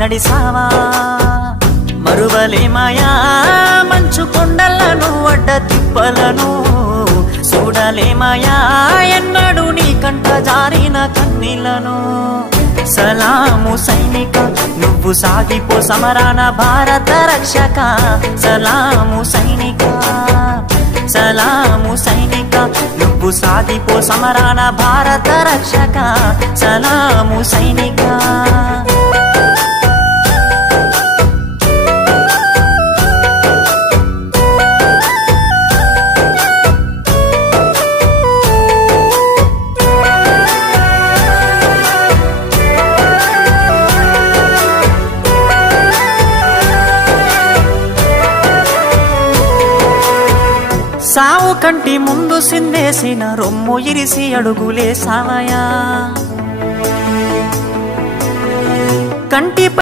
నడిసావా మరువలేమయా మంచు కొండలను అడ్డ తిప్పలను చూడలేమయా ఎన్నడు నీ కంట జారిన కన్నీళ్లను సలాము సైనిక నువ్వు సాగిపో సమరాన భారత రక్షక సలాము సైనిక సలాము సైనిక నువ్వు సాగిపో సమరాన భారత రక్షక సలాము సైనిక సావు కంటి ముందు సిందేసిన రొమ్ము ఇరిసి అడుగులే సావయా కంటి